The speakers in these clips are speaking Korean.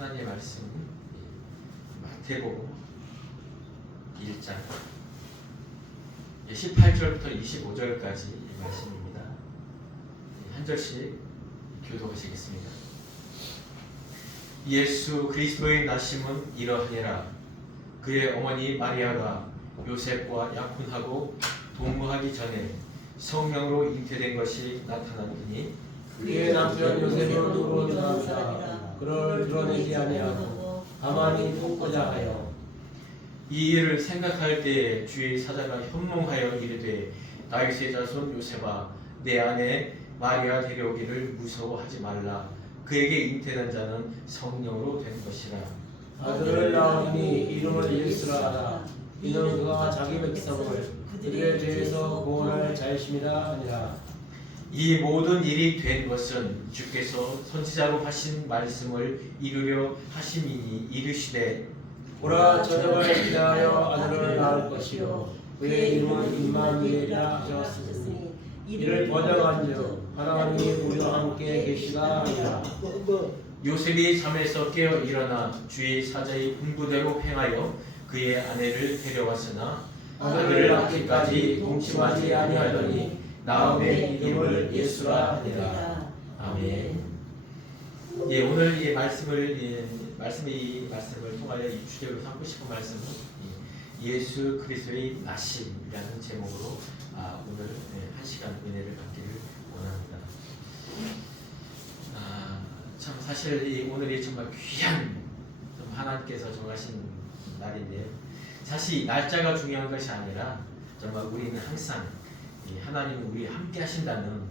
하나님의 말씀 마태복음 1장 18절부터 25절까지 말씀입니다. 한 절씩 교독하시겠습니다. 예수 그리스도의 나심은 이러하니라. 그의 어머니 마리아가 요셉과 약혼하고 동거하기 전에 성령으로 잉태된 것이 나타났더니 그의 남편 요셉은 누구로 나오자 그를 드러내지 아니하고 가만히 돕고자 하여 이 일을 생각할 때에 주의 사자가 현몽하여 이르되 다윗의 자손 요셉아 내 아내 마리아 데려오기를 무서워하지 말라. 그에게 잉태된 자는 성령으로 된 것이라. 아들을 낳으니 이름을 예수라 하라. 이는 그가 자기 백성을 그들에 대해서 구원할 자이심이라 하니라. 이 모든 일이 된 것은 주께서 선지자로 하신 말씀을 이루려 하심이니 이르시되 보라 저녁을 기다려 아들을 낳을 것이요 그의 이름은 임마누엘이라 하셨으니 이를 번역한즉 하나님이 우리와 함께 계시다 하니라. 요셉이 잠에서 깨어 일어나 주의 사자의 분부대로 행하여 그의 아내를 데려왔으나 아들을 낳기까지 동침하지 아니하더니 나음의 이름을 예수라 하니라. 아멘. 예, 오늘 이 말씀을 통하여 이 주제로 삼고 싶은 말씀은 예수 그리스도의 나심이라는 제목으로 오늘 한 시간 은혜를 받기를 원합니다. 참 사실 오늘이 정말 귀한 하나님께서 정하신 날인데요. 사실 날짜가 중요한 것이 아니라 정말 우리는 항상 하나님은 우리와 함께 하신다는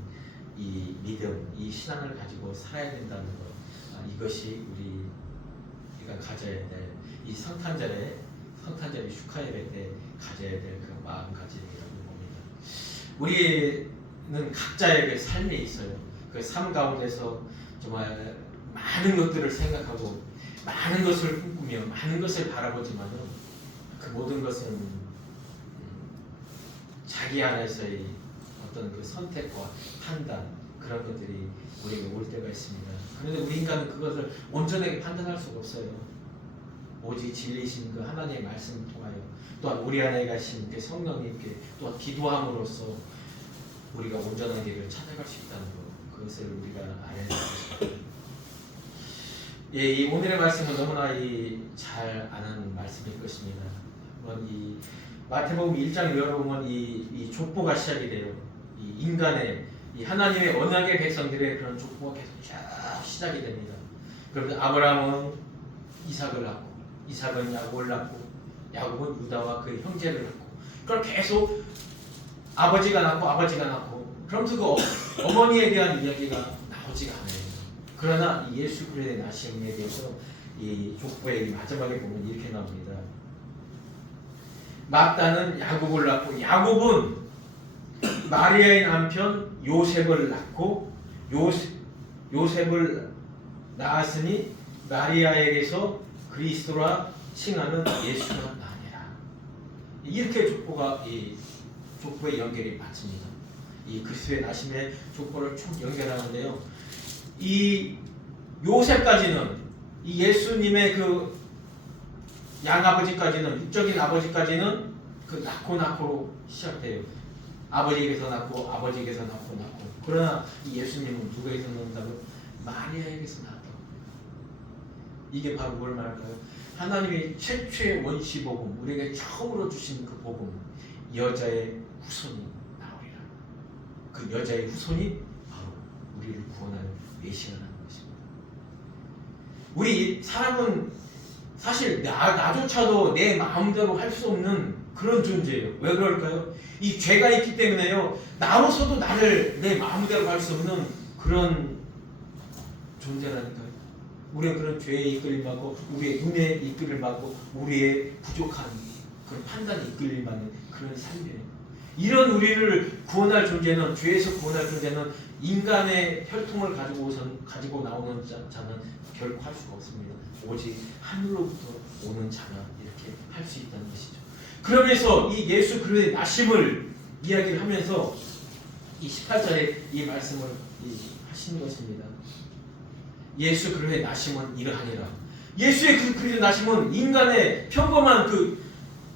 이 믿음, 이 신앙을 가지고 살아야 된다는 것, 이것이 우리가 가져야 될 이 성탄절에 축하 예배 때 가져야 될 그 마음가짐이라고 봅니다. 우리는 각자의 그 삶이 있어요. 그 삶 가운데서 정말 많은 것들을 생각하고 많은 것을 꿈꾸며 많은 것을 바라보지만은 그 모든 것은 자기 안에서의 어떤 그 선택과 판단 그런 것들이 우리에게 올 때가 있습니다. 그런데 우리 인간은 그것을 온전하게 판단할 수가 없어요. 오직 진리이신 그 하나님의 말씀을 통하여 또한 우리 안에 가신 그 성령님께 또한 기도함으로써 우리가 온전한 길을 찾아갈 수 있다는 것, 그것을 우리가 알아야 됩니다. 예, 이 오늘의 말씀은 너무나 잘 아는 말씀일 것입니다. 이 마태복음 1장 열어보면 이 족보가 시작이 돼요. 이 인간의 이 하나님의 언약의 백성들의 그런 족보가 계속 쫙 시작이 됩니다. 그런데 아브라함은 이삭을 낳고, 이삭은 야곱을 낳고, 야곱은 유다와 그의 형제를 낳고, 그걸 계속 아버지가 낳고, 그러면서 그 어머니에 대한 이야기가 나오지가 않아요. 그러나 예수 그리스도의 나심에 대해서 이 족보의 마지막에 보면 이렇게 나옵니다. 마따는 야곱을 낳고 야곱은 마리아의 남편 요셉을 낳고 요셉을 낳았으니 마리아에게서 그리스도라 칭하는 예수가 나니라. 이렇게 족보의 연결이 맞습니다. 이 그리스도의 나심의 족보를 쭉 연결하는데요. 이 요셉까지는 이 예수님의 그 양아버지까지는 육적인 아버지까지는 그 낳고로 시작돼요. 아버지에게서 낳고 아버지에게서 낳고 그러나 이 예수님은 누구에게서 낳는다고? 마리아에게서 낳았다고. 이게 바로 뭘 말할까요? 하나님의 최초의 원시 복음, 우리에게 처음으로 주신 그 복음, 여자의 후손이 나오리라. 그 여자의 후손이 바로 우리를 구원하는 메시아라는 것입니다. 우리 사람은 사실 나조차도 내 마음대로 할 수 없는 그런 존재예요. 왜 그럴까요? 이 죄가 있기 때문에요. 나로서도 나를 내 마음대로 할 수 없는 그런 존재라니까요. 우리는 그런 죄에 이끌림받고 우리의 눈에 이끌림받고 우리의 부족한 그런 판단에 이끌림받는 그런 삶이에요. 이런 우리를 구원할 존재는, 죄에서 구원할 존재는 인간의 혈통을 가지고 나오는 자는 결코 할 수가 없습니다. 오직 하늘로부터 오는 자만 이렇게 할 수 있다는 것이죠. 그러면서 이 예수 그리스도의 나심을 이야기를 하면서 이 18절에 이 말씀을 하시는 것입니다. 예수 그리스도의 나심은 이러하니라. 예수의 그 그리스도 나심은 인간의 평범한 그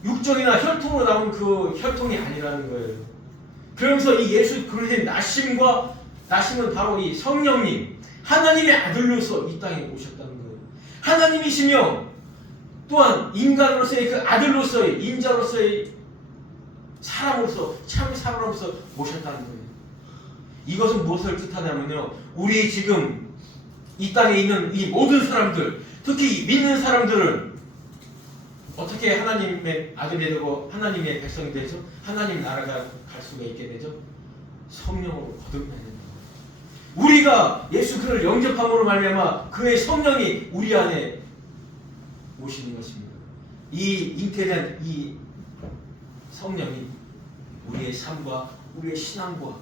육정이나 혈통으로 나온 그 혈통이 아니라는 거예요. 그러면서 이 예수 그리스도의 나심은 바로 이 성령님, 하나님의 아들로서 이 땅에 오셨다는 거예요. 하나님이시며 또한 인간으로서의 그 아들로서의 인자로서의 사람으로서 참 사람으로서 모셨다는 거예요. 이것은 무엇을 뜻하냐면요, 우리 지금 이 땅에 있는 이 모든 사람들, 특히 믿는 사람들은 어떻게 하나님의 아들이 되고 하나님의 백성이 되죠? 하나님 나라가 갈 수가 있게 되죠? 성령으로 거듭나야 된다. 우리가 예수 그를 영접함으로 말미암아 그의 성령이 우리 안에 오시는 것입니다. 이 잉태된 이 성령이 우리의 삶과 우리의 신앙과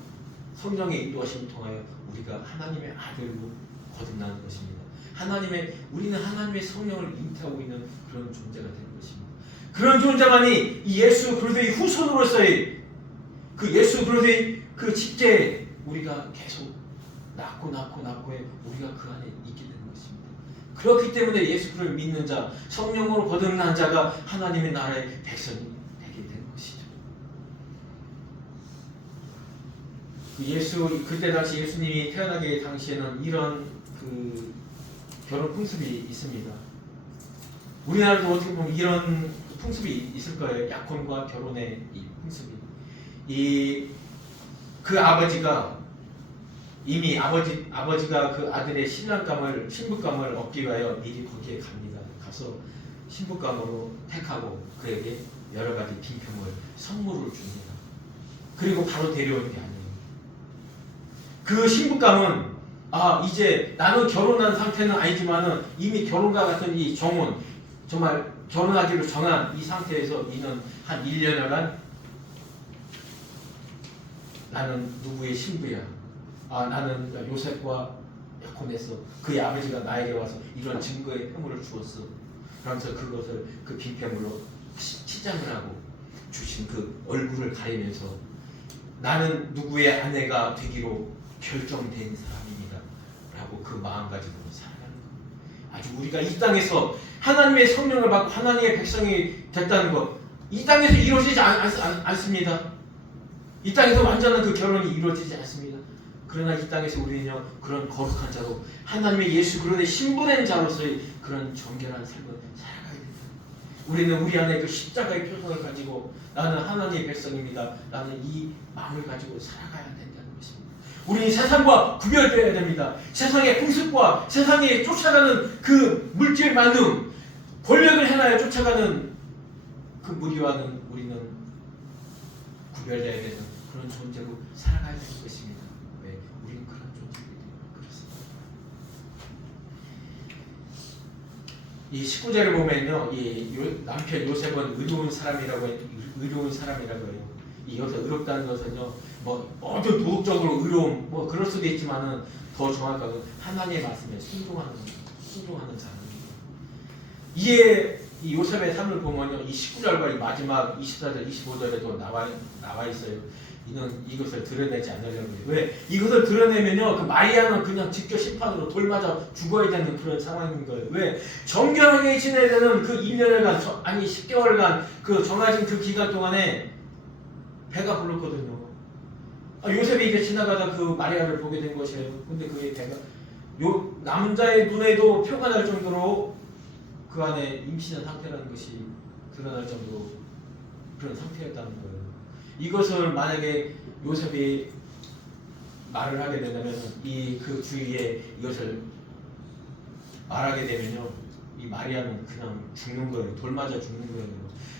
성령의 인도하심을 통하여 우리가 하나님의 아들로 거듭나는 것입니다. 우리는 하나님의 성령을 잉태하고 있는 그런 존재가 되는 것입니다. 그런 존재만이 이 예수 그리스도의 후손으로서의 그 예수 그리스도의 그 집제에 우리가 계속 낳고 해 우리가 그 안에 있게 되는 것입니다. 그렇기 때문에 예수 그리스도를 믿는 자, 성령으로 거듭난 자가 하나님의 나라의 백성이 되게 되는 것이죠. 그때 당시 예수님이 태어나기 당시에는 이런 그 결혼 풍습이 있습니다. 우리나라도 어떻게 보면 이런 풍습이 있을 거예요. 약혼과 결혼의 이 풍습이. 그 아버지가 이미 아버지가 그 아들의 신부감을 얻기 위하여 미리 거기에 갑니다. 가서 신부감으로 택하고 그에게 여러 가지 비품을 선물을 줍니다. 그리고 바로 데려오는 게 아니에요. 그 신부감은 이제 나는 결혼한 상태는 아니지만은 이미 결혼과 같은 이 정혼, 정말 결혼하기로 정한 이 상태에서 이는 한 1년여간 나는 누구의 신부야. 나는 요셉과 약혼했어. 그의 아버지가 나에게 와서 이런 증거의 혐오를 주었어. 그러면서 그것을 그 빈편으로 치장을 하고 주신 그 얼굴을 가리면서 나는 누구의 아내가 되기로 결정된 사람입니다. 라고 그 마음가짐으로 살아가는 것. 아주 우리가 이 땅에서 하나님의 성령을 받고 하나님의 백성이 됐다는 것, 이 땅에서 이루어지지 않습니다. 이 땅에서 완전한 그 결혼이 이루어지지 않습니다. 그러나 이 땅에서 우리는요, 그런 거룩한 자로 하나님의 예수 그리스도의 신부된 자로서의 그런 정결한 삶을 살아가야 됩니다. 우리는 우리 안에 그 십자가의 표상을 가지고 나는 하나님의 백성입니다. 나는 이 마음을 가지고 살아가야 된다는 것입니다. 우리는 세상과 구별되어야 됩니다. 세상의 풍습과 세상에 쫓아가는 그 물질 만능, 권력을 행하여 쫓아가는 그 무리와는 우리는 구별되어야 되는 그런 존재로 살아가야 되는 것입니다. 왜? 우리는 그런 존재이기 때문에 그렇습니다. 이 19절을 보면요, 이 남편 요셉은 의로운 사람이라고 해요. 이 여기서 의롭다는 것은요, 뭐 모든 도덕적으로 의로움, 뭐 그럴 수도 있지만은 더 정확하게 하나님의 말씀에 순종하는 자입니다. 이 요셉의 삶을 보면요, 이 19절과 이 마지막 24절, 25절에도 나와 있어요. 이는 이것을 드러내지 않으려고 해요. 왜? 이것을 드러내면요, 그 마리아는 그냥 직접 심판으로 돌맞아 죽어야 되는 그런 상황인 거예요. 왜? 정결하게 지내야 되는 그 1년여간, 아니 10개월간 그 정해진 그 기간 동안에 배가 불렀거든요. 요셉이 이제 지나가다 그 마리아를 보게 된 것이에요. 근데 그의 배가 남자의 눈에도 표가 날 정도로 그 안에 임신한 상태라는 것이 드러날 정도로 그런 상태였다는 거예요. 이것을 만약에 요셉이 말을 하게 된다면 그 주위에 이것을 말하게 되면요, 이 마리아는 그냥 죽는 거예요. 돌맞아 죽는 거예요.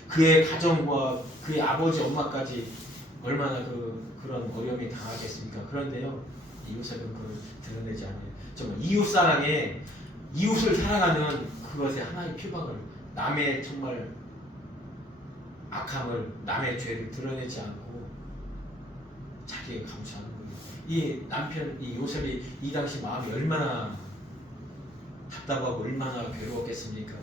그의 가정과 그의 아버지 엄마까지 얼마나 그런 어려움이 당하겠습니까? 그런데요, 이 요셉은 그걸 드러내지 않아요. 정말 이웃을 사랑하는 그것에 하나의 표방을, 남의 정말 악함을, 남의 죄를 드러내지 않고 자기가 감수하는 거예요. 이 남편, 이 요셉이 이 당시 마음이 얼마나 답답하고 얼마나 괴로웠겠습니까?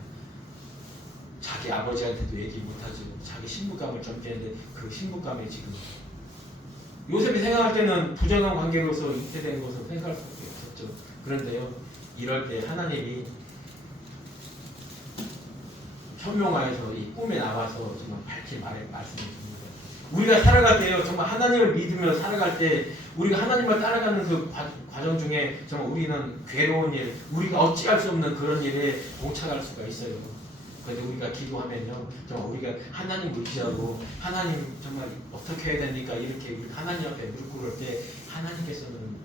자기 아버지한테도 얘기 못하죠. 자기 신부감을 전제했는데 그 신부감에 지금 요셉이 생각할 때는 부정한 관계로서 잉태된 것을 생각할 수밖에 없었죠. 그런데요, 이럴 때 하나님이 현명하여서 이 꿈에 나와서 정말 밝히 말씀을 줍니다. 우리가 살아갈 때요, 정말 하나님을 믿으며 살아갈 때 우리가 하나님을 따라가는 그 과정 중에 정말 우리는 괴로운 일, 우리가 어찌할 수 없는 그런 일에 봉착할 수가 있어요. 그런데 우리가 기도하면요, 정말 우리가 하나님 의지하고 하나님 정말 어떻게 해야 됩니까? 이렇게 우리 하나님 앞에 무릎 꿇을 때 하나님께서는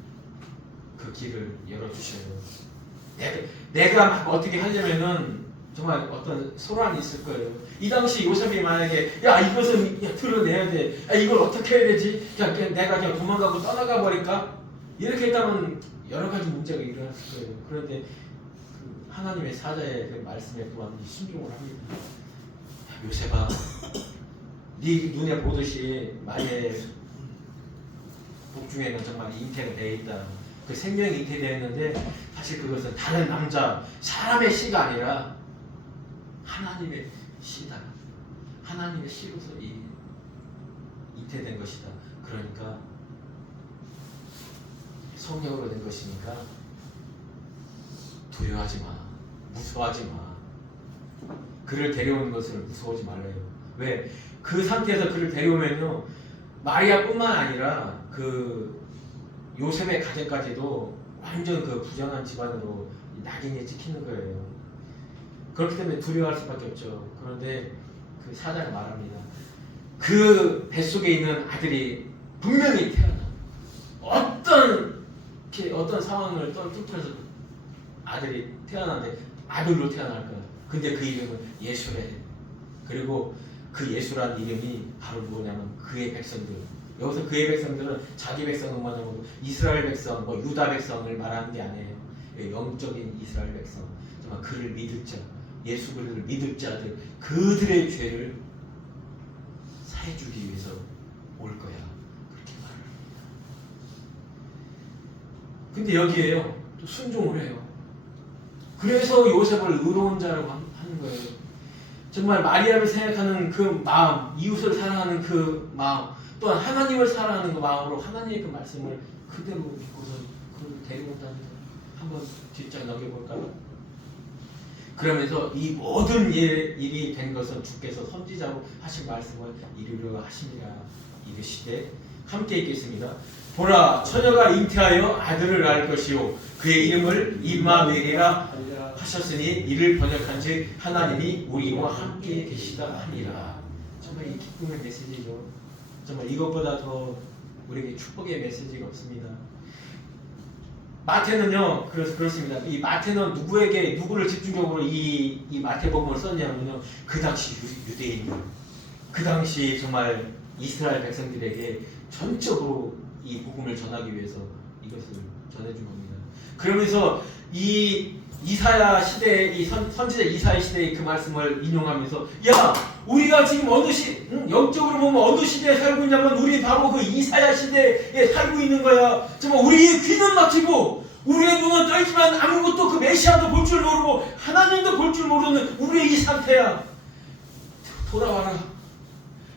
그 길을 열어주셔요. 내가 막 어떻게 하려면은 정말 어떤 소란이 있을 거예요. 이 당시 요셉이 만약에 야 이것은 드러내야 돼. 야, 이걸 어떻게 해야 되지? 그냥 내가 그냥 도망가고 떠나가 버릴까? 이렇게 했다면 여러 가지 문제가 일어났을 거예요. 그런데 그 하나님의 사자의 그 말씀에 또한 순종을 합니다. 요셉아, 네 눈에 보듯이 나의 복중에는 정말 잉태가 되어 있다. 그 생명이 잉태되었는데 사실 그것은 다른 남자, 사람의 씨가 아니라 하나님의 씨다. 하나님의 씨로서 잉태된 것이다. 그러니까 성령으로 된 것이니까 두려워하지 마. 무서워하지 마. 그를 데려오는 것을 무서워하지 말래요. 왜? 그 상태에서 그를 데려오면요, 마리아뿐만 아니라 그 요셉의 가정까지도 완전 그 부정한 집안으로 낙인이 찍히는 거예요. 그렇기 때문에 두려워할 수밖에 없죠. 그런데 그 사자가 말합니다. 그 뱃속에 있는 아들이 분명히 태어나. 어떤 상황을 뚫어서 아들이 태어나는데 아들로 태어날 거야. 근데 그 이름은 예수래. 그리고 그 예수란 이름이 바로 뭐냐면 그의 백성들. 여기서 그의 백성들은 자기 백성만 하고 이스라엘 백성, 뭐 유다 백성을 말하는 게 아니에요. 영적인 이스라엘 백성. 정말 그를 믿을 자, 예수 그리스도를 믿을 자들, 그들의 죄를 사해주기 위해서 올 거야. 그렇게 말을 합니다. 근데 여기에요, 또 순종을 해요. 그래서 요셉을 의로운 자라고 하는 거예요. 정말 마리아를 생각하는 그 마음, 이웃을 사랑하는 그 마음, 또한 하나님을 사랑하는 그 마음으로 하나님의 그 말씀을 그대로 믿고서 그를 데려온다는 거. 한번 뒷장 넘겨볼까요? 그러면서 이 모든 일이 된 것은 주께서 선지자로 하신 말씀을 이루려 하심이라. 이르시되 함께 읽겠습니다. 보라, 처녀가 잉태하여 아들을 낳을 것이요 그의 이름을 임마누엘이라 하셨으니 이를 번역한즉 하나님이 우리와 함께 계시다 하니라. 정말 이 기쁨의 메시지죠. 정말 이것보다 더 우리에게 축복의 메시지가 없습니다. 마태는요, 그렇습니다. 이 마태는 누구를 집중적으로 이 마태복음을 썼냐면요, 그 당시 유대인, 그 당시 정말 이스라엘 백성들에게 전적으로 이 복음을 전하기 위해서 이것을 전해준 겁니다. 그러면서 이 이사야 시대, 이 선지자 이사야 시대의 그 말씀을 인용하면서, 야, 우리가 지금 영적으로 보면 어느 시대에 살고 있냐면 우리 바로 그 이사야 시대에 살고 있는 거야. 정말 우리의 귀는 막히고 우리의 눈은 떠있지만 아무것도 그 메시아도 볼 줄 모르고 하나님도 볼 줄 모르는 우리의 이 상태야. 돌아와라.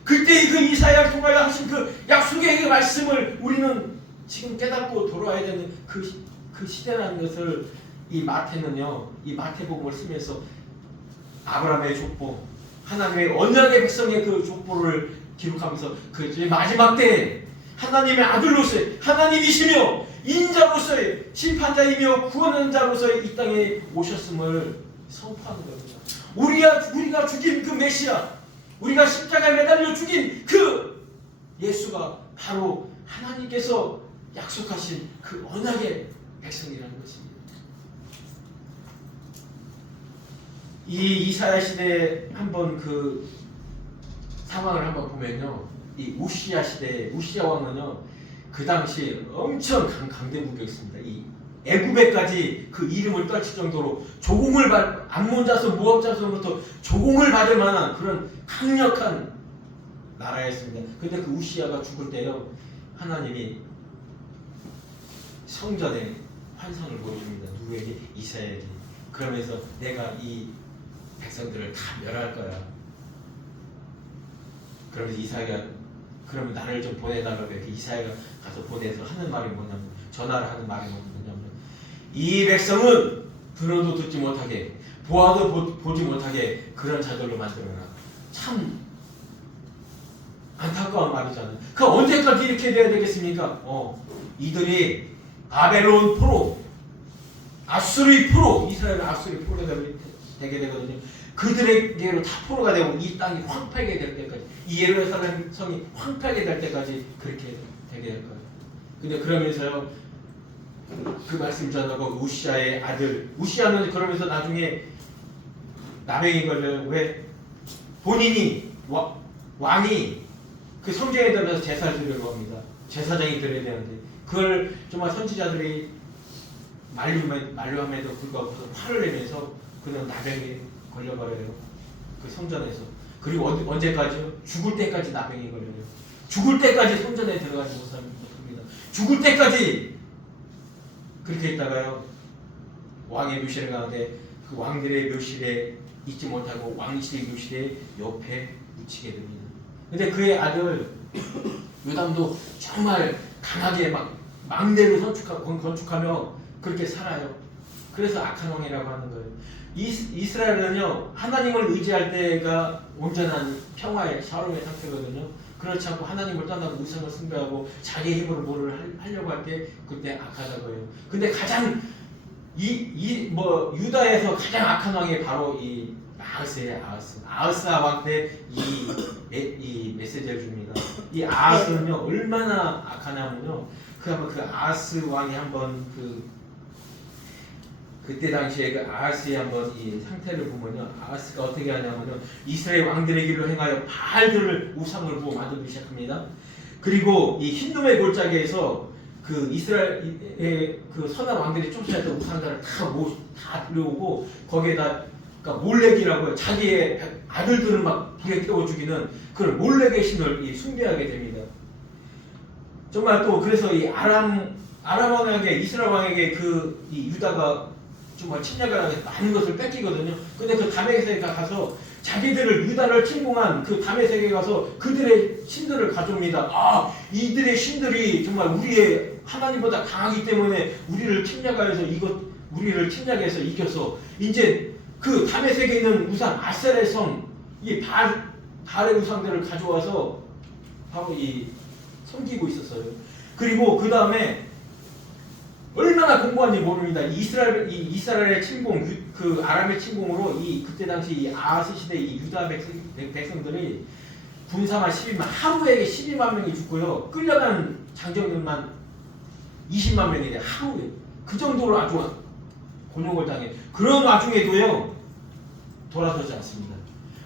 그때 그 이사야를 통하여 하신 그 약속의 그 말씀을 우리는 지금 깨닫고 돌아와야 되는 그 시대라는 것을 이 마태는요, 이 마태복음을 쓰면서 아브라함의 족보, 하나님의 언약의 백성의 그 족보를 기록하면서 그 마지막 때에 하나님의 아들로서의, 하나님이시며 인자로서의, 심판자이며 구원자로서의 이 땅에 오셨음을 선포하는 겁니다. 우리가 죽인 그 메시아, 우리가 십자가에 매달려 죽인 그 예수가 바로 하나님께서 약속하신 그 언약의 백성이라는 것입니다. 이 이사야 시대에 한번 그 상황을 한번 보면요, 이 우시야 시대, 우시야 왕은요, 그 당시 엄청 강대국이었습니다. 이 애굽에까지 그 이름을 떨칠 정도로 조공을 암몬 자손, 모압 자손부터 조공을 받을 만한 그런 강력한 나라였습니다. 근데 그 우시야가 죽을 때요, 하나님이 성전에 환상을 보여줍니다. 누구에게? 이사야에게. 그러면서 내가 이 백성들을 다 멸할 거야. 그러면서 이사야가 그러면 나를 좀 보내달라고 해. 그 이사야가 가서 보내서 하는 말이 뭐냐면, 전화를 하는 말이 뭐냐면, 이 백성은 들어도 듣지 못하게 보아도 보지 못하게 그런 자들로 만들어라. 참 안타까운 말이잖아요. 그 언제까지 이렇게 돼야 되겠습니까? 이들이 바벨론 포로, 아수르의 포로, 이스라엘은 아수르의 포로가 되게 되거든요. 그들에게로 다 포로가 되고 이 땅이 황폐하게 될 때까지, 이 예루살렘 성이 황폐하게 될 때까지 그렇게 되게 될 거예요. 근데 그러면서요, 그 말씀 전하고 우시아의 아들, 우시아는 그러면서 나중에 나병이 걸려요. 왜? 본인이 왕이 그 성전에 들어가서 제사를 드리려고 합니다. 제사장이 드려야 되는데 그걸 정말 선지자들이 만류함에도 불구하고 화를 내면서 그는 나병에 걸려버려요. 그 성전에서. 그리고 언제까지요? 죽을 때까지 나병이 걸려요. 죽을 때까지 성전에 들어가지 못합니다. 죽을 때까지 그렇게 있다가요, 왕의 묘실에 가는데 그 왕들의 묘실에 있지 못하고 왕실의 묘실에 옆에 묻히게 됩니다. 근데 그의 아들 요담도 정말 강하게 막 망대로 건축하며 그렇게 살아요. 그래서 악한 왕이라고 하는 거예요. 이스라엘은요, 하나님을 의지할 때가 온전한 평화의 샬롬의 상태거든요. 그렇지 않고 하나님을 떠나고 우상을 숭배하고 자기 힘으로 뭐를 하려고 할 때 그때 악하다고 해요. 근데 가장 유다에서 가장 악한 왕이 바로 이 아하스예요. 아하스 왕 때 이 메시지를 줍니다. 이 아하스는요 얼마나 악하냐면요, 그 아하스 왕이 한번 그때 당시에 그 아하스의 한번 이 상태를 보면요, 아하스가 어떻게 하냐면요, 이스라엘 왕들의 길로 행하여 바알들을 우상을 보고 만들기 시작합니다. 그리고 이 흰놈의 골짜기에서 그 이스라엘의 그 선한 왕들이 쫓아냈던 우상들을 다 들여오고 거기에다 그러니까 몰렉이라고 해요. 자기의 아들들을 막 불에 태워 죽이는 그런 몰렉의 신을 숭배하게 됩니다. 정말 또 그래서 이 아람 왕에게, 이스라엘 왕에게 이 유다가 정말 침략을 하게 많은 것을 뺏기거든요. 근데 그 다메섹에 가서 자기들을 유다를 침공한 그 다메섹에 가서 그들의 신들을 가져옵니다. 아, 이들의 신들이 정말 우리의 하나님보다 강하기 때문에 우리를 침략해서 이겨서 이제 그 다메섹에 있는 우상 아세레 성, 이 바알의 우상들을 가져와서 바로 섬기고 있었어요. 그리고 그 다음에 얼마나 공고한지 모릅니다. 이스라엘의 침공, 그 아람의 침공으로 그때 당시 이 아하스 시대 이 유다 백성들이 군사만 12만, 하루에 12만 명이 죽고요. 끌려간 장정들만 20만 명이 돼. 하루에. 그 정도로 아주 곤욕을 당해. 그런 와중에도요, 돌아서지 않습니다.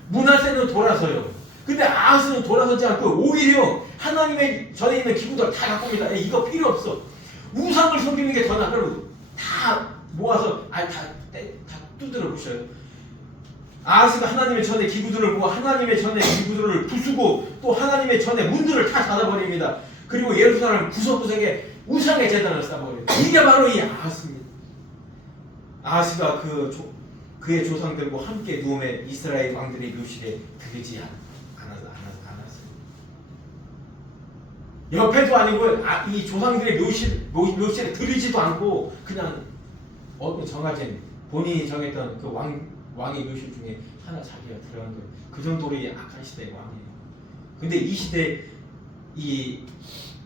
므낫세는 돌아서요. 근데 아하스는 돌아서지 않고 오히려 하나님의 전에 있는 기구들 다 갖고 옵니다. 이거 필요 없어. 우상을 섬기는 게 더 나아. 그러고 다 모아서 다 두드려 부셔요. 아하스가 하나님의 전에 기구들을 모아 하나님의 전에 기구들을 부수고 또 하나님의 전에 문들을 다 닫아버립니다. 그리고 예루살렘 구석구석에 우상의 제단을 쌓아버려요. 이게 바로 이 아하스입니다. 아하스가 그의 조상들과 함께 누움에 이스라엘 왕들의 묘실에 들리지 않았어요. 옆에도 아니고 이 조상들의 묘실에 들리지도 않고 그냥 정해진 본인이 정했던 그 왕의 묘실 중에 하나 자기가 들어간 거예요. 그 정도로 이 악한 시대의 왕이에요. 근데 이 시대 이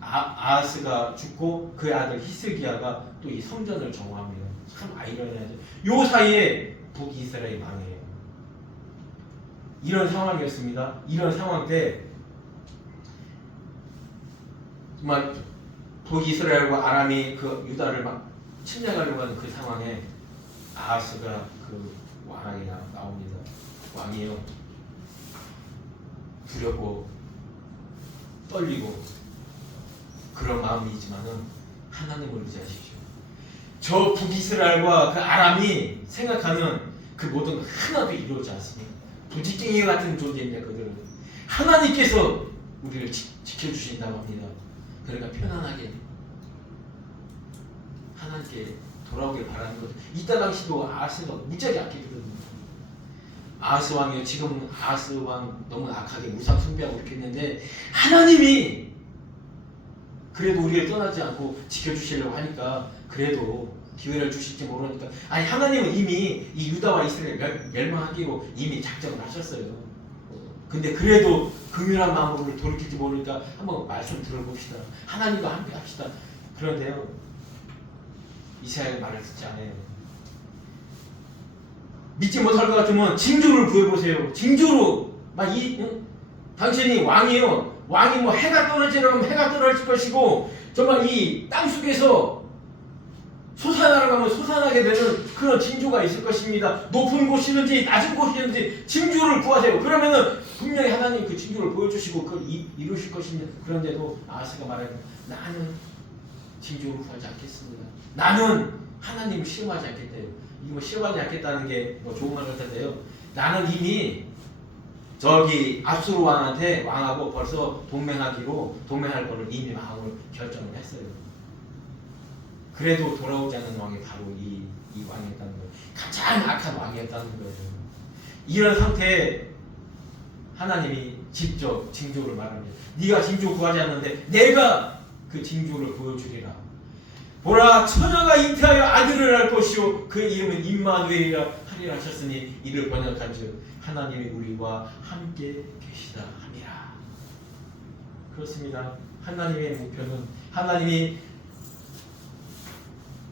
아하스가 죽고 그의 아들 히스기야가 또 이 성전을 정화합니다. 참 아이러니하죠. 요 사이에 북이스라엘이 망해요. 이런 상황이었습니다. 이런 상황 때 정말 북이스라엘과 아람이 그 유다를 막 침략하려고 하는 그 상황에 아하스가 그 왕이 나옵니다. 왕이요, 두렵고 떨리고 그런 마음이지만은 하나님을 의지하십시오. 저 북이스라엘과 그 아람이 생각하는 그 모든 것 하나도 이루어지지 않습니다. 부지깽이 같은 존재입니다. 그들은 하나님께서 우리를 지켜주신다고 합니다. 그러니까 편안하게 하나님께 돌아오길 바라는 거죠. 이때 당시도 아하스가 무지하게 악했거든요. 아하스 왕이요, 지금 아하스 왕 너무 악하게 우상 숭배하고 이렇게 했는데 하나님이 그래도 우리를 떠나지 않고 지켜주시려고 하니까 그래도 기회를 주실지 모르니까. 아니 하나님은 이미 이 유다와 이스라엘 멸망하기로 이미 작정을 하셨어요. 근데 그래도 긍휼한 마음으로 돌이킬지 모르니까 한번 말씀 들어봅시다. 하나님과 함께 합시다. 그런데요, 이스라엘 말을 듣지 않아요. 믿지 못할 것 같으면 징조를 구해보세요. 징조로 당신이 왕이요, 왕이 뭐 해가 떨어지려면 해가 떨어질 것이고, 정말 이 땅 속에서 솟아나라고 하면 솟아나게 되는 그런 징조가 있을 것입니다. 높은 곳이든지 낮은 곳이든지 징조를 구하세요. 그러면은 분명히 하나님 그 징조를 보여주시고 그걸 이루실 것입니다. 그런데도 아하스가 말해요. 나는 징조를 구하지 않겠습니다. 나는 하나님을 시험하지 않겠대요. 이거 뭐 시험하지 않겠다는 게 뭐 좋은 말 같은데요. 나는 이미 저기 압수르 왕하고 벌써 동맹할 거를 이미 마음을 결정을 했어요. 그래도 돌아오지 않는 왕이 바로 이 왕이었다는 거예요. 가장 악한 왕이었다는 거예요. 이런 상태에 하나님이 직접 징조를 말합니다. 네가 징조 구하지 않는데 내가 그 징조를 보여주리라. 보라, 처녀가 잉태하여 아들을 낳을 것이요 그의 이름은 임마누엘이라 하리라 하셨으니 이를 번역한즉 하나님이 우리와 함께 계시다 함이라. 그렇습니다. 하나님의 목표는, 하나님이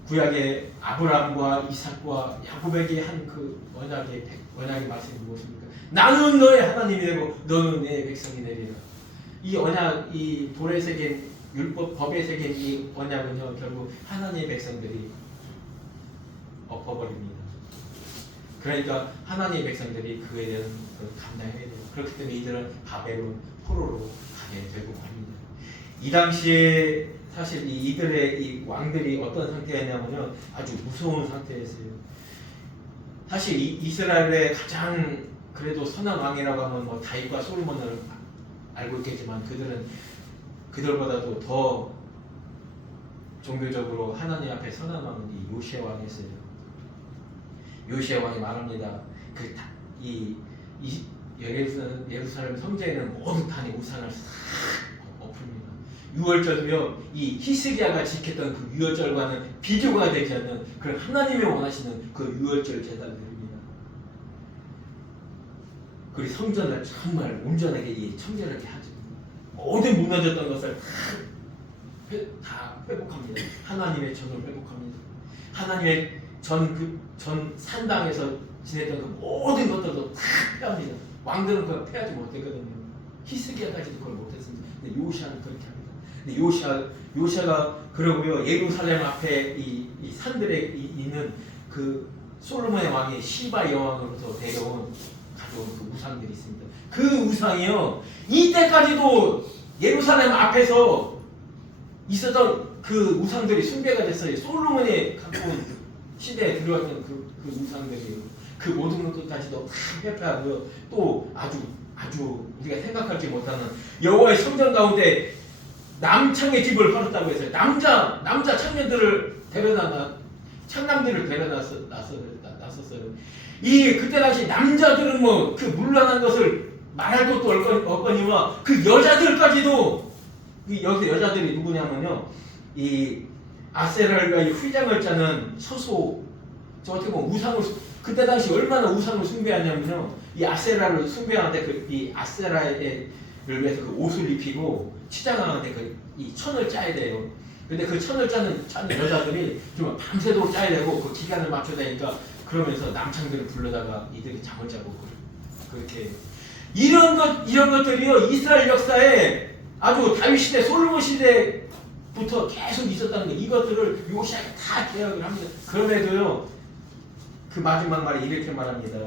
구약의 아브라함과 이삭과 야곱에게 한 그 언약의 말씀이 무엇입니까? 나는 너의 하나님이 되고 너는 내 백성이 되리라. 이 언약, 이 돌의 세계, 율법 법의 세계 이 언약은요 결국 하나님의 백성들이 엎어버립니다. 그러니까 하나님의 백성들이 그에 대한 감당해야 돼요. 그렇기 때문에 이들은 바벨론 포로로 가게 되고 합니다. 이 당시에 사실 이들의 이 왕들이 어떤 상태였냐면요, 아주 무서운 상태였어요. 사실 이스라엘의 가장 그래도 선한 왕이라고 하면 뭐 다윗과 솔로몬을 알고 있겠지만 그들보다도 더 종교적으로 하나님 앞에 선한 왕은 이 요시야 왕이었어요. 요시야 왕이 말합니다. 예루살렘 성전에는 모든 단에 우상을 싹 엎습니다. 유월절이요, 이 히스기야가 지켰던 그 유월절과는 비교가 되지 않는 그런 하나님이 원하시는 그 유월절 제단을 드립니다. 그리고 성전을 정말 온전하게 청결하게 하죠. 모든 무너졌던 것을 다 회복합니다. 하나님의 전을 회복합니다. 하나님의 전 산당에서 지냈던 그 모든 것들도 다 폐합니다. 왕들은 그걸 폐하지 못했거든요. 히스기야까지도 그걸 못했습니다. 근데 요시아는 그렇게 합니다. 근데 요시아가 그러고요, 예루살렘 앞에 이 산들에 있는 그 솔로몬의 왕이 시바 여왕으로부터 가져온 그 우상들이 있습니다. 그 우상이요, 이때까지도 예루살렘 앞에서 있었던 그 우상들이 숭배가 됐어요. 솔로몬이 갖고 온 시대에 들어왔던 그 우상들이에요. 그 모든 것까지도 다 회폐하고요. 또 아주 우리가 생각하지 못하는 여호와의 성전 가운데 남창의 집을 헐었다고 했어요. 남자 청년들을 창남들을 나섰어요. 그때 당시 남자들은 뭐 그 물란한 것을 말할 것도 없거니와 그 여자들까지도, 여기서 여자들이 누구냐면요, 이 아세라가 이 휘장을 짜는 서소, 저 어떻게 보면 그때 당시 얼마나 우상을 숭배하냐면요, 이 아세라를 숭배하는데 이 아세라를 위해서 그 옷을 입히고 치장하는데 이 천을 짜야 돼요. 근데 그 천을 짜는 여자들이 좀 밤새도록 짜야 되고 그 기간을 맞춰야 되니까, 그러면서 남창들을 불러다가 이들이 잠을 자고 그렇게 이런 것들이요, 이스라엘 역사에 아주 다윗 시대, 솔로몬 시대부터 계속 있었다는 거, 이것들을 요시아가 다 개혁을 합니다. 그럼에도요, 그 마지막 말이 이렇게 말합니다.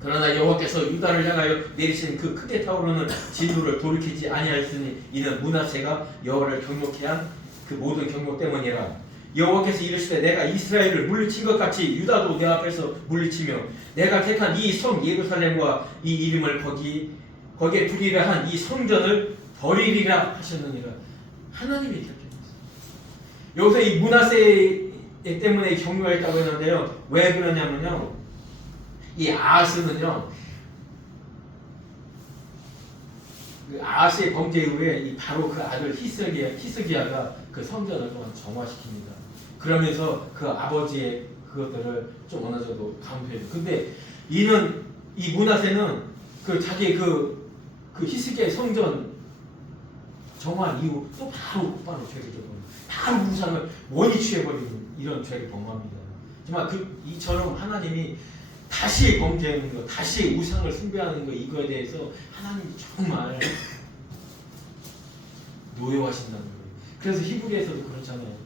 그러나 여호와께서 유다를 향하여 내리신 그 크게 타오르는 진노를 돌이키지 아니하였으니 이는 므낫세가 여호와를 경욕케 한 그 모든 경욕 때문이라. 여호와께서 이르시되 내가 이스라엘을 물리친 것 같이 유다도 내 앞에서 물리치며 내가 택한 이 성 예루살렘과 이 이름을 거기에 두리라 한 이 성전을 버리리라 하셨느니라. 하나님이 결정했어요. 여기서 이 므낫세 때문에 경유가 있다고 했는데요, 왜 그러냐면요, 이 아하스는요, 그 아하스의 범죄 이후에 바로 그 아들 히스기야가 그 성전을 또한 정화시킵니다. 그러면서 그 아버지의 그것들을 좀 어느 정도 감수해요. 근데 이는 이 므낫세는 그 자기 그 히스기야의 성전 정한 이후 또 바로 곧바로 죄를 져버리고 바로 우상을 원이 취해버리는 이런 죄를 범합니다. 정말 이처럼 하나님이 다시 범죄하는 것, 다시 우상을 숭배하는 것, 이거에 대해서 하나님이 정말 노여하신다는 거예요. 그래서 히브리에서도 그렇잖아요.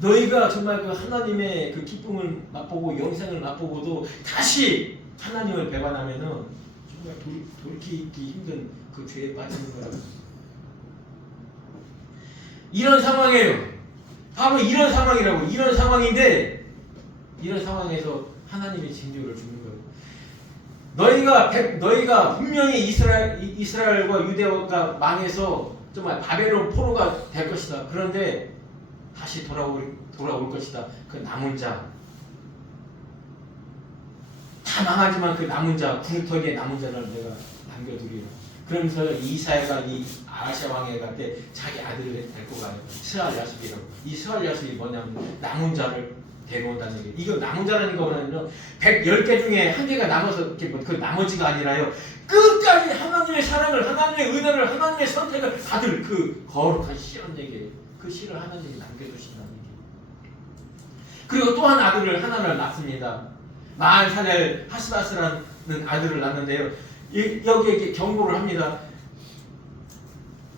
너희가 정말 그 하나님의 그 기쁨을 맛보고 영생을 맛보고도 다시 하나님을 배반하면은 정말 돌이키기 힘든 그 죄에 빠지는 거라고. 이런 상황이에요. 바로 이런 상황이라고. 이런 상황인데 이런 상황에서 하나님이 징조를 주는 거예요. 너희가 분명히 이스라엘과 유대가 망해서 정말 바벨론 포로가 될 것이다. 그런데 다시 돌아올 것이다. 그 남은 자, 다 망하지만 그 남은 자, 구루터기의 남은 자를 내가 남겨두리라. 그러면서 이사야가 이 아하시아 왕에 갈 때 자기 아들을 데리고 가요. 스알야습이라고. 이 스알야습이 뭐냐면 남은 자를 데려온다는 얘기예요. 이거 남은 자라는 거는 110개 중에 한 개가 남아서 이렇게 그 나머지가 아니라요. 끝까지 하나님의 사랑을, 하나님의 은혜를, 하나님의 선택을 받을 그 거룩한 씨라는 얘기예요. 그 씨를 하나님이 남겨주신다는 얘기예요. 그리고 또 한 아들을 하나를 낳습니다. 마알사넬 하스바스라는 아들을 낳는데요. 여기에 경고를 합니다.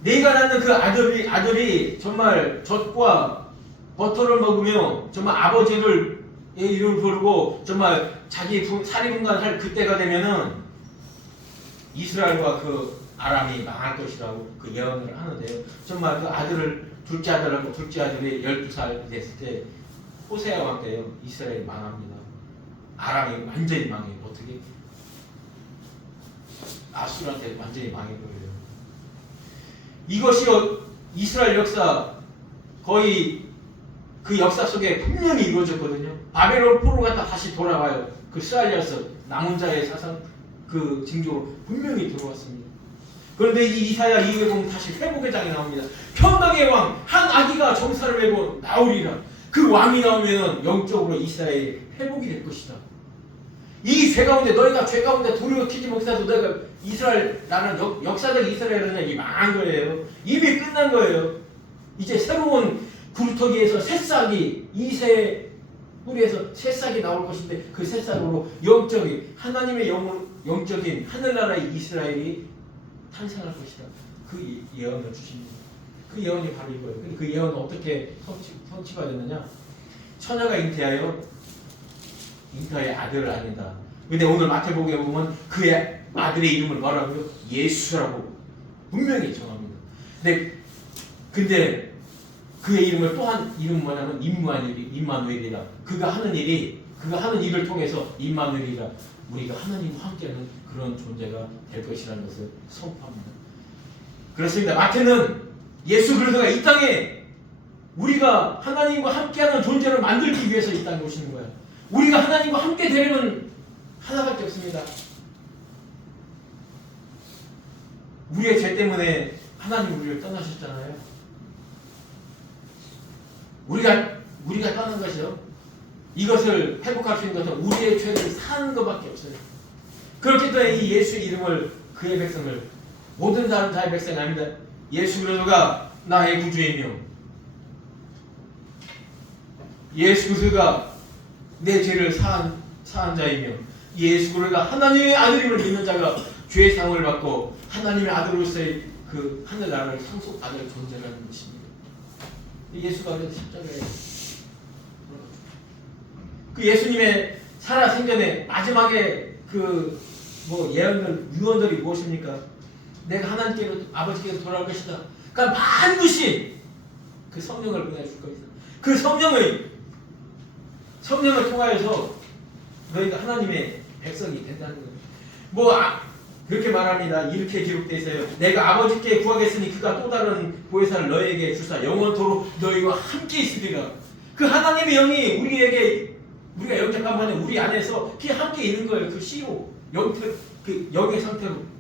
내가 낳는 그 아들이 정말 젖과 버터를 먹으며 정말 아버지를 이름을 부르고 정말 자기 사리분간할 그때가 되면은 이스라엘과 그 아람이 망할 것이라고 그 예언을 하는데요. 정말 그 아들을 둘째 아들이 12살 됐을 때 호세아 왕 때요. 이스라엘이 망합니다. 아람이 완전히 망해요. 어떻게? 아수르한테 완전히 망해버려요. 이것이 이스라엘 역사 거의 그 역사 속에 분명히 이루어졌거든요. 바벨론 포로가 다시 돌아와요. 그 스알리아스 남은 자의 사상 그 징조로 분명히 들어왔습니다. 그런데 이 이사야 이후에 보면 다시 회복의 장이 나옵니다. 평강의 왕 한 아기가 정사를 메고 나오리라. 그 왕이 나오면 영적으로 이스라엘이 회복이 될 것이다. 이 죄 가운데 너희가 죄 가운데 돌이키지 못해서 너희가 이스라엘 나는 역사적 이스라엘은 이 망한 거예요. 이미 끝난 거예요. 이제 새로운 구루터기에서 새싹이 이세 뿌리에서 새싹이 나올 것인데 그 새싹으로 영적인 하나님의 영적인 하늘나라의 이스라엘이 탄생할 것이다. 그 예언을 주십니다. 그 예언이 바로 이거예요. 그 예언은 어떻게 성취가 됐느냐? 처녀가 잉태하여 아들을 낳는다. 근데 오늘 마태복음에 보면 그의 아들의 이름을 뭐라고요? 예수라고 분명히 정합니다. 근데 그의 이름을 또한 이름 뭐냐면 임마누엘이라. 그가 하는 일을 통해서 임마누엘이라 우리가 하나님과 함께하는 그런 존재가 될 것이라는 것을 선포합니다. 그렇습니다. 마태는 예수 그리스도가 이 땅에 우리가 하나님과 함께하는 존재를 만들기 위해서 이 땅에 오시는 거예요. 우리가 하나님과 함께 되려면 하나밖에 없습니다. 우리의 죄 때문에 하나님 우리를 떠나셨잖아요. 우리가 떠난 것이요. 이것을 회복할 수 있는 것은 우리의 죄를 사는 것밖에 없어요. 그렇기 때문에 이 예수의 이름을 그의 백성을 모든 사람 자의 백성이 아닙니다. 예수 그리스도가 나의 구주이며 예수 그리스도가 내 죄를 사한 자이며 예수 그리스도가 하나님의 아들임을 믿는 자가 죄의 상을 받고 하나님의 아들로서의 그 하늘나라를 상속받을 존재라는 것입니다. 예수가 그래서 십자가에 그 예수님의 살아생전에 마지막에 그 유언들이 무엇입니까? 내가 하나님께로 아버지께로 돌아올 것이다. 그러니까 반드시 그 성령을 보내줄 것이다. 그 성령을 통하여서 너희가 하나님의 백성이 된다는 거예요. 그렇게 말합니다. 이렇게 기록되어 있어요. 내가 아버지께 구하겠으니 그가 또 다른 보혜사를 너희에게 주사 영원토록 너희와 함께 있으리라. 그 하나님의 영이 우리가 영접한 번에 우리 안에서 함께 있는 거예요. 그 씨로 그 영의 상태로.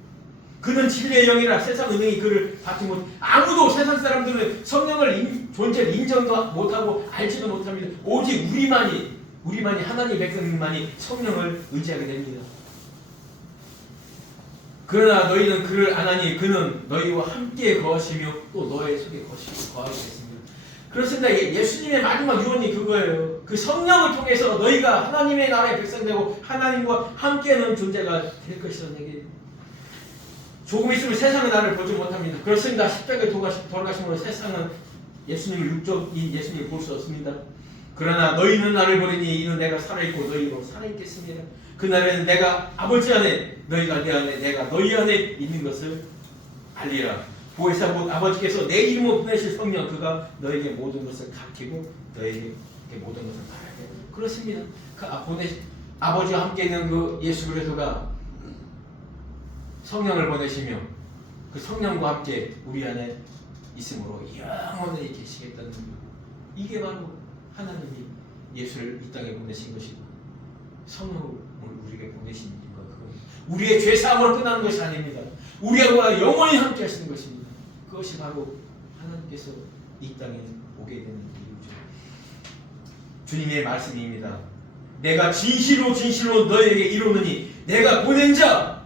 그는 진리의 영이라 세상 은행이 그를 받지 못. 아무도 세상 사람들은 성령을 존재를 인정도 못하고 알지도 못합니다. 오직 우리만이 하나님의 백성만이 성령을 의지하게 됩니다. 그러나 너희는 그를 안하니 그는 너희와 함께 거하시며 또 너의 속에 거하시겠습니다. 그렇습니다. 예수님의 마지막 유언이 그거예요. 그 성령을 통해서 너희가 하나님의 나라의 백성 되고 하나님과 함께하는 존재가 될 것이라는 얘기예요. 조금 있으면 세상은 나를 보지 못합니다. 그렇습니다. 십자가에 돌아가심으로 세상은 예수님을 육적인 예수님을 볼 수 없습니다. 그러나 너희는 나를 보리니 이는 내가 살아있고 너희로 살아있겠습니다. 그날에는 내가 아버지 안에 너희가 내 안에 내가 너희 안에 있는 것을 알리라. 보혜사 곧 아버지께서 내 이름으로 보내실 성령 그가 너에게 모든 것을 가르치고 너에게 모든 것을 말하게. 그렇습니다. 아버지와 함께 있는 그 예수 그리스도가 성령을 보내시며 그 성령과 함께 우리 안에 있으므로 영원히 계시겠다는 겁니다. 이게 바로 하나님이 예수를 이 땅에 보내신 것이고 성령을 우리에게 보내신 이유가 그겁니다. 우리의 죄사함으로 끝나는 것이 아닙니다. 우리와 영원히 함께 하시는 것입니다. 그것이 바로 하나님께서 이 땅에 오게 되는 이유죠. 주님의 말씀입니다. 내가 진실로 너에게 이르노니 내가 보낸 자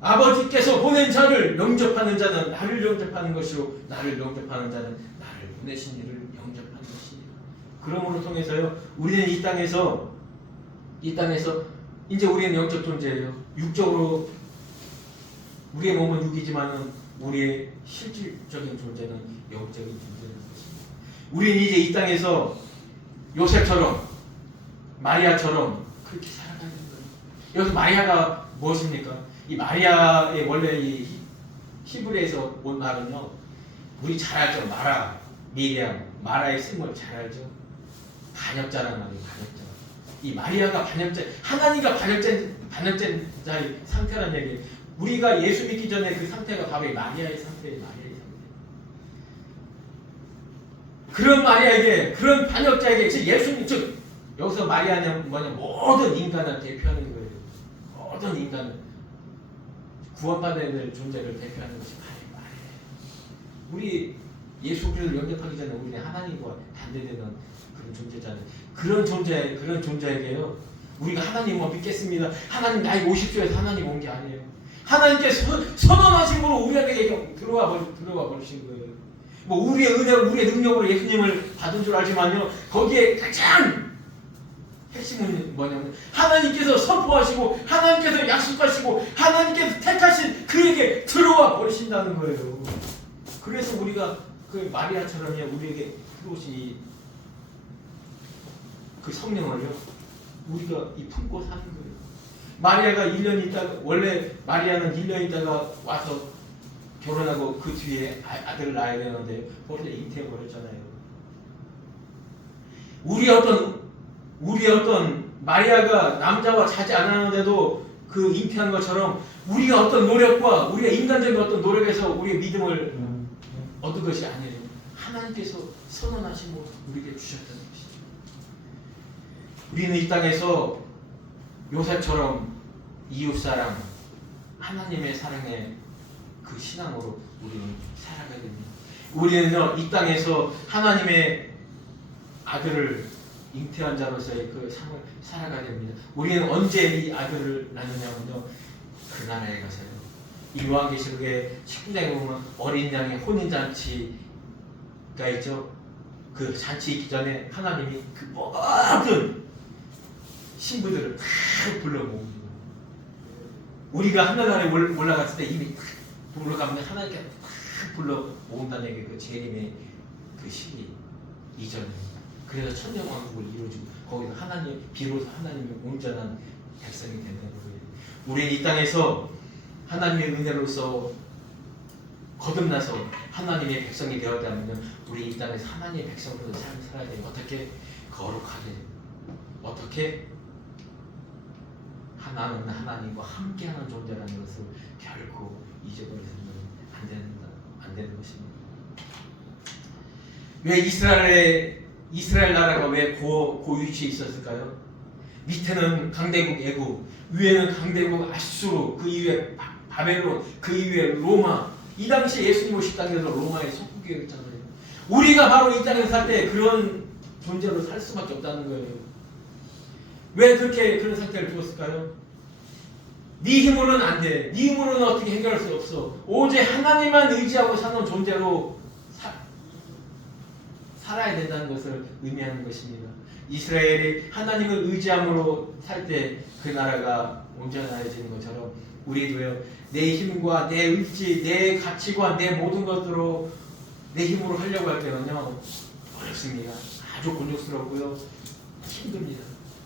아버지께서 보낸 자를 영접하는 자는 나를 영접하는 것이요 나를 영접하는 자는 나를 보내신 이를 영접하는 것이니라. 그러므로 통해서요 우리는 이 땅에서 이제 우리는 영적 존재예요. 육적으로 우리의 몸은 육이지만은 우리의 실질적인 존재는 영적인 존재라는 것입니다. 우리는 이제 이 땅에서 요셉처럼 마리아처럼 그렇게 살아가는 거예요. 여기서 마리아가 무엇입니까? 이 마리아의 원래 이 히브리에서 온 말은요, 우리 잘 알죠. 미리암, 마라의 쓴걸 잘 알죠. 반역자란 말이에요. 반역자. 이 마리아가 반역자, 하나님과 반역자의 상태란 얘기예요. 우리가 예수 믿기 전에 그 상태가 바로 이 마리아의 상태예요. 그런 마리아에게, 그런 반역자에게, 즉 여기서 마리아는 뭐냐, 모든 인간을 대표하는 거예요. 모든 인간을 구원받는 존재를 대표하는 것이 마리아예요. 우리 예수 그리스도를 영접하기 전에 우리는 하나님과 반대되는 그런 존재잖아요. 그런 존재에게요. 우리가 하나님만 믿겠습니다. 하나님 나에게 오십시오 해서 하나님 온 게 아니에요. 하나님께서 선언하심으로 우리에게 들어와 버리신 거예요. 뭐 우리의 은혜로 우리의 능력으로 예수님을 받은 줄 알지만요. 거기에 가장 핵심은 뭐냐면 하나님께서 선포하시고 하나님께서 약속하시고 하나님께서 택하신 그에게 들어와 버리신다는 거예요. 그래서 우리가 그 마리아처럼요 우리에게 들어오신 그 성령을요 우리가 이 품고 사는 거예요. 마리아가 1년 있다가 원래 마리아는 1년 있다가 와서 결혼하고 그 뒤에 아들을 낳아야 되는데 벌써 잉태해 버렸잖아요. 우리 어떤 마리아가 남자와 자지 않았는데도 그 잉태한 것처럼 우리가 어떤 노력과 우리가 인간적인 어떤 노력에서 우리의 믿음을 얻은 것이 아니에요. 하나님께서 선언하시고 우리에게 주셨다는 것이죠. 우리는 이 땅에서 요셉처럼 이웃사랑 하나님의 사랑의 그 신앙으로 우리는 살아가야 됩니다. 우리는 이 땅에서 하나님의 아들을 잉태한 자로서의 그 삶을 살아가야 됩니다. 우리는 언제 이 아들을 낳느냐면요 그 나라에 가서요. 이 요한계시록에 19장에 보면 어린 양의 혼인잔치가 있죠. 그 잔치 있기 전에 하나님이 그 모든 신부들을 다 불러 모읍니다. 우리가 하늘나라에 올라갔을 때 이미 다 올라가면 하나님께 다 불러 모은다는 얘기 그 재림의 그 시기 이전입니다. 그래서 천년왕국을 이루어주고 거기서 비로소 하나님의 온전한 백성이 된다는 거예요. 우리는 이 땅에서 하나님의 은혜로서 거듭나서 하나님의 백성이 되었다면 우리 이 땅에서 하나님의 백성으로서 삶을 살아야 돼요. 어떻게? 거룩하게. 어떻게? 나는 하나님과 함께하는 존재라는 것을 결코 잊어버려서는 안 되는 것입니다. 왜 이스라엘 나라가 왜 고위치에 있었을까요? 밑에는 강대국 애굽, 위에는 강대국 아수르, 그 이후에 바벨론, 그 이후에 로마. 이 당시 예수님 오실 땅에서 로마의 속국이었잖아요. 우리가 바로 이 땅에서 살 때 그런 존재로 살 수밖에 없다는 거예요. 왜 그렇게 그런 상태를 두었을까요? 네 힘으로는 안 돼. 네 힘으로는 어떻게 해결할 수 없어. 오직 하나님만 의지하고 사는 존재로 살아야 된다는 것을 의미하는 것입니다. 이스라엘이 하나님을 의지함으로 살 때 그 나라가 온전해지는 것처럼 우리도요, 내 힘과 내 의지, 내 가치관, 내 모든 것으로 내 힘으로 하려고 할 때는요, 어렵습니다. 아주 곤욕스럽고요, 힘듭니다.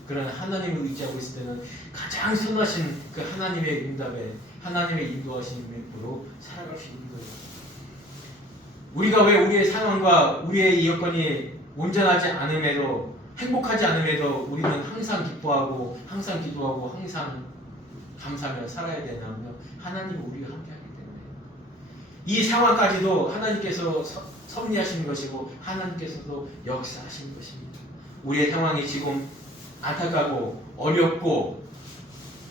그러나 하나님을 의지하고 있을 때는 가장 선하신 그 하나님의 응답에, 하나님의 인도하심으로 살아갈 수 있는 거예요. 우리가 왜 우리의 상황과 우리의 이 여건이 온전하지 않음에도, 행복하지 않음에도 우리는 항상 기뻐하고 항상 기도하고 항상 감사하며 살아야 되냐면요, 하나님은 우리가 함께하기 때문에. 이 상황까지도 하나님께서 섭리하시는 것이고 하나님께서도 역사하시는 것입니다. 우리의 상황이 지금 안타깝고 어렵고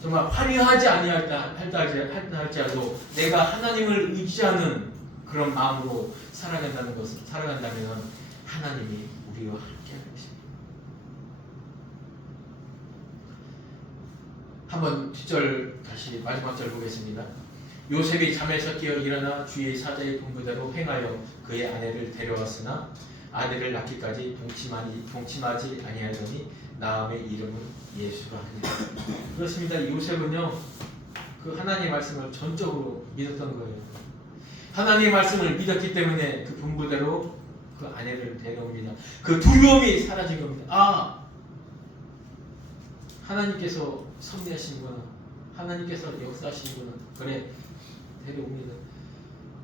정말 화려하지 아니할지라도 내가 하나님을 의지하는 그런 마음으로 살아간다면 하나님이 우리와 함께하는 것입니다. 한번 뒷절 다시 마지막 절 보겠습니다. 요셉이 잠에서 깨어 일어나 주의 사자의 분부대로 행하여 그의 아내를 데려왔으나 아내를 낳기까지 동침하지 아니하더니 나음의 이름은 예수라 하니라. 그렇습니다. 요셉은요, 그 하나님의 말씀을 전적으로 믿었던 거예요. 하나님의 말씀을 믿었기 때문에 그 분부대로 그 아내를 데려옵니다. 그 두려움이 사라진 겁니다. 아, 하나님께서 섭리하시는구나, 하나님께서 역사하시는구나. 그래, 데려옵니다.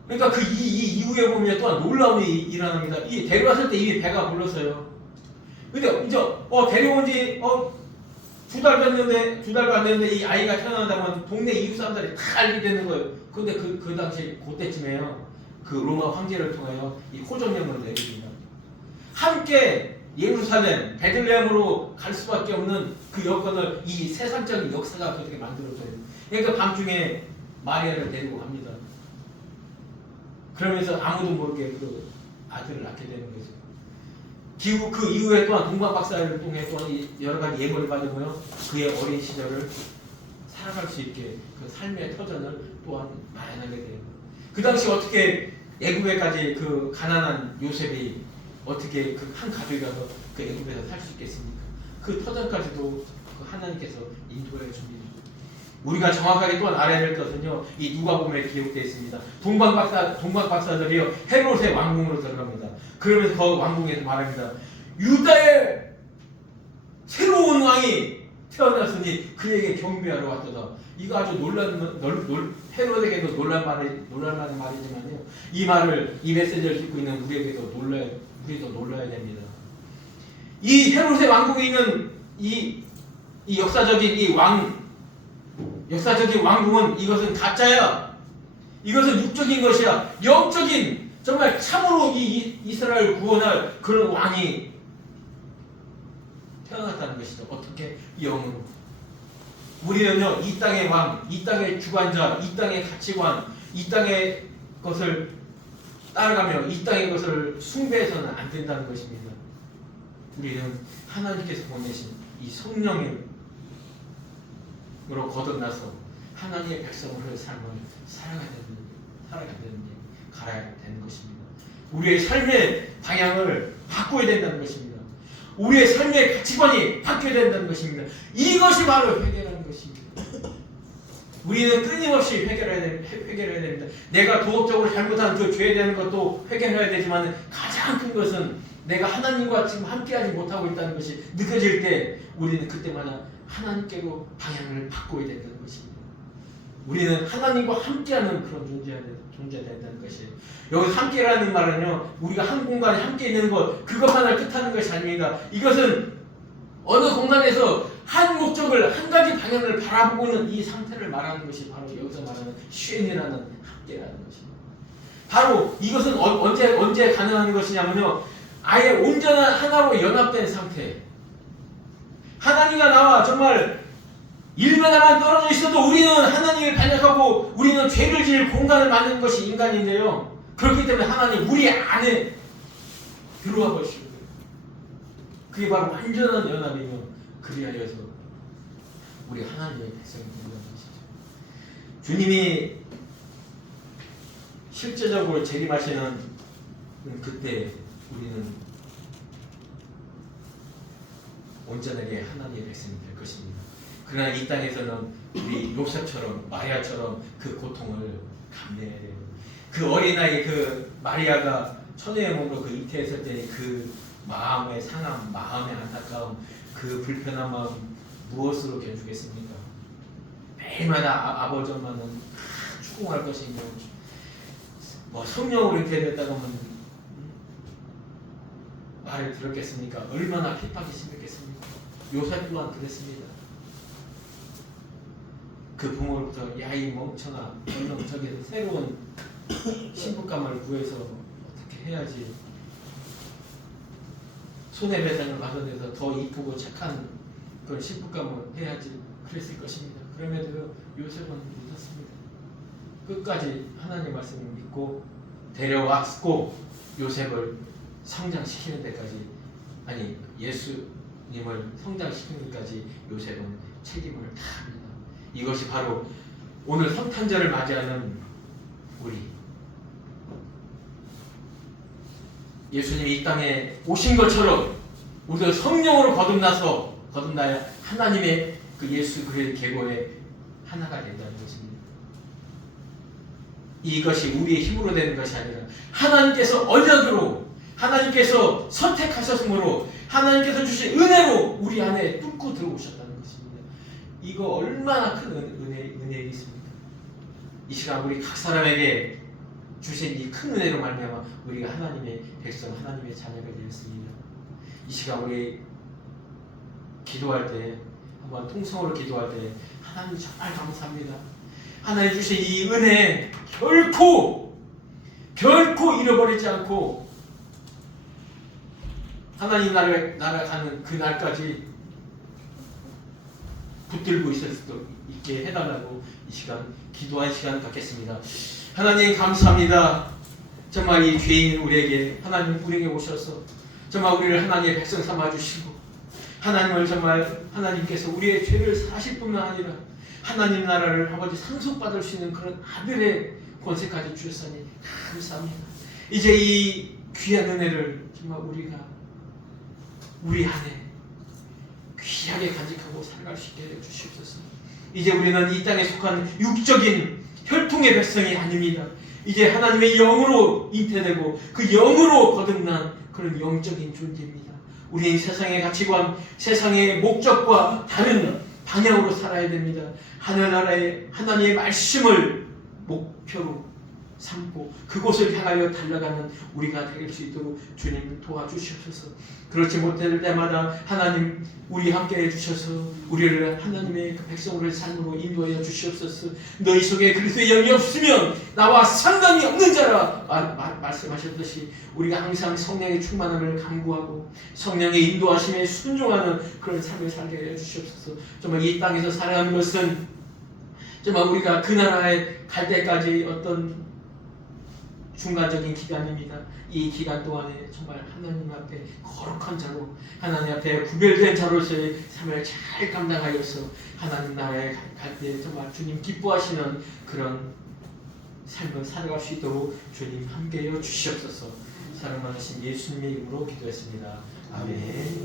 그러니까 그 이후에 보면 또한 놀라움이 일어납니다. 이 데려왔을 때 이미 배가 불렀어요. 근데 이제 데려온 지 두 달도 안 됐는데 이 아이가 태어난다면 동네 이웃 사람들이 다 알게 되는 거예요. 근데 그 당시 그때쯤에요, 그 로마 황제를 통하여 이 호정령을 내립니다. 함께 예루살렘, 베들레헴으로 갈 수밖에 없는 그 여건을 이 세상적인 역사가 그렇게 만들어줘요. 그러니까 밤중에 마리아를 데리고 갑니다. 그러면서 아무도 모르게 그 아들을 낳게 되는 거죠. 그 이후에 또한 동방 박사를 통해 또한 여러 가지 예물을 받으며 그의 어린 시절을 살아갈 수 있게 그 삶의 터전을 또한 마련하게 돼요. 그 당시 어떻게 애굽에까지 그 가난한 요셉이 어떻게 그 한 가족이 가서 그 애굽에서 살 수 있겠습니까? 그 터전까지도 그 하나님께서 인도해 줍니다. 우리가 정확하게 또한 알아야 될 것은요, 이 누가복음에 기록되어 있습니다. 동방 박사들이요, 헤롯의 왕궁으로 들어갑니다. 그러면서 그 왕궁에서 말합니다. 유다의 새로운 왕이 태어났으니 그에게 경배하러 왔도다. 이거 아주 헤롯에게도 놀랄만한 말이지만요, 이 메시지를 듣고 있는 우리도 놀라야 됩니다. 이 헤롯의 왕궁에 있는 이 역사적인 왕궁은 이것은 가짜야. 이것은 육적인 것이야. 영적인, 정말 참으로 이 이스라엘 구원할 그런 왕이 태어났다는 것이죠. 어떻게? 영으로. 우리는요, 이 땅의 왕, 이 땅의 주관자, 이 땅의 가치관, 이 땅의 것을 따라가며 이 땅의 것을 숭배해서는 안 된다는 것입니다. 우리는 하나님께서 보내신 이 성령으로 거듭나서 하나님의 백성으로의 삶을 살아가야 되는 것입니다. 우리의 삶의 방향을 바꿔야 된다는 것입니다. 우리의 삶의 가치관이 바뀌어야 된다는 것입니다. 이것이 바로 회개라는 것입니다. 우리는 끊임없이 회개해야 됩니다. 내가 도덕적으로 잘못한 그 죄에 대한 것도 회개해야 되지만 가장 큰 것은 내가 하나님과 지금 함께하지 못하고 있다는 것이 느껴질 때 우리는 그때마다 하나님께로 방향을 바꿔야 된다는 것입니다. 우리는 하나님과 함께하는 그런 존재가 된다는 것이에요. 여기서 함께라는 말은요, 우리가 한 공간에 함께 있는 것, 그것만을 뜻하는 것이 아닙니다. 이것은 어느 공간에서 한 목적을, 한 가지 방향을 바라보고는 이 상태를 말하는 것이 바로 여기서 말하는 쉔이라는 함께라는 것입니다. 바로 이것은 언제 가능한 것이냐면요, 아예 온전한 하나로 연합된 상태. 하나님과 나와 정말 1m만 떨어져 있어도 우리는 하나님을 반역하고 우리는 죄를 지을 공간을 만드는 것이 인간인데요. 그렇기 때문에 하나님 우리 안에 들어와 버리시는 거예요. 그게 바로 완전한 연합이며 그리하여서 우리 하나님의 백성이 된다는 것이죠. 주님이 실제적으로 재림하시는 그때 우리는 온전하게 하나님의 백성이 될 것입니다. 그러나 이 땅에서는 우리 요셉처럼 마리아처럼 그 고통을 감내해야 돼요. 그 어린아이 그 마리아가 천의 몸으로 그 잉태했을 때 그 마음의 상함, 마음의 안타까움, 그 불편한 마음 무엇으로 견주겠습니까? 매일마다 아버지 엄마는 추궁할 것이고 뭐 성령으로 잉태됐다고 하면 말을 들었겠습니까? 얼마나 핍박이 심했겠습니까? 요셉 또한 그랬습니다. 그 부모로부터 야 이 멍청아 얼른 저기서 새로운 신부감을 구해서 어떻게 해야지 손해배상을 받아내서 더 이쁘고 착한 그런 신부감을 해야지 그랬을 것입니다. 그럼에도 요셉은 믿었습니다. 끝까지 하나님 말씀을 믿고 데려왔고 요셉을 성장시키는 데까지 아니 예수님을 성장시키는 데까지 요셉은 책임을 다합니다. 이것이 바로 오늘 성탄절을 맞이하는 우리 예수님이 이 땅에 오신 것처럼 우리도 성령으로 거듭나야 하나님의 그 예수 그의 계보의 하나가 된다는 것입니다. 이것이 우리의 힘으로 되는 것이 아니라 하나님께서 언약으로 하나님께서 선택하셨으므로 하나님께서 주신 은혜로 우리 안에 뚫고 들어오셨다는 것입니다. 이거 얼마나 큰 은혜이십니까? 이 시간 우리 각 사람에게 주신 이 큰 은혜로 말미암아 우리가 하나님의 백성, 하나님의 자녀가 되었습니다. 이 시간 우리 기도할 때 한번 통성으로 기도할 때 하나님 정말 감사합니다. 하나님 주신 이 은혜 결코 잃어버리지 않고 하나님 나라 가는 그 날까지 붙들고 있을 수 있게 해달라고 이 시간 기도한 시간 갖겠습니다. 하나님 감사합니다. 정말 이 죄인 우리에게 하나님 우리에게 오셔서 정말 우리를 하나님의 백성 삼아주시고 하나님을 정말 하나님께서 우리의 죄를 사실 뿐만 아니라 하나님 나라를 아버지 상속받을 수 있는 그런 아들의 권세까지 주셨으니 감사합니다. 이제 이 귀한 은혜를 정말 우리가 우리 안에 귀하게 간직하고 살아갈 수 있게 해주시옵소서. 이제 우리는 이 땅에 속한 육적인 혈통의 백성이 아닙니다. 이제 하나님의 영으로 잉태되고 그 영으로 거듭난 그런 영적인 존재입니다. 우리는 세상의 가치관, 세상의 목적과 다른 방향으로 살아야 됩니다. 하늘나라의 하나님의 말씀을 목표로 삼고 그곳을 향하여 달려가는 우리가 될 수 있도록 주님 도와주시옵소서. 그렇지 못할 때마다 하나님 우리 함께 해주셔서 우리를 하나님의 그 백성을 삶으로 인도하여 주시옵소서. 너희 속에 그리스도의 영이 없으면 나와 상관이 없는 자라 말씀하셨듯이 우리가 항상 성령의 충만함을 간구하고 성령의 인도하심에 순종하는 그런 삶을 살게 해 주시옵소서. 정말 이 땅에서 살아가는 것은 정말 우리가 그 나라에 갈 때까지 어떤 중간적인 기간입니다. 이 기간 동안에 정말 하나님 앞에 거룩한 자로 하나님 앞에 구별된 자로서의 삶을 잘 감당하여서 하나님 나라에 갈 때 정말 주님 기뻐하시는 그런 삶을 살아갈 수 있도록 주님 함께해 주시옵소서. 사랑 많으신 예수님의 이름으로 기도했습니다. 아멘.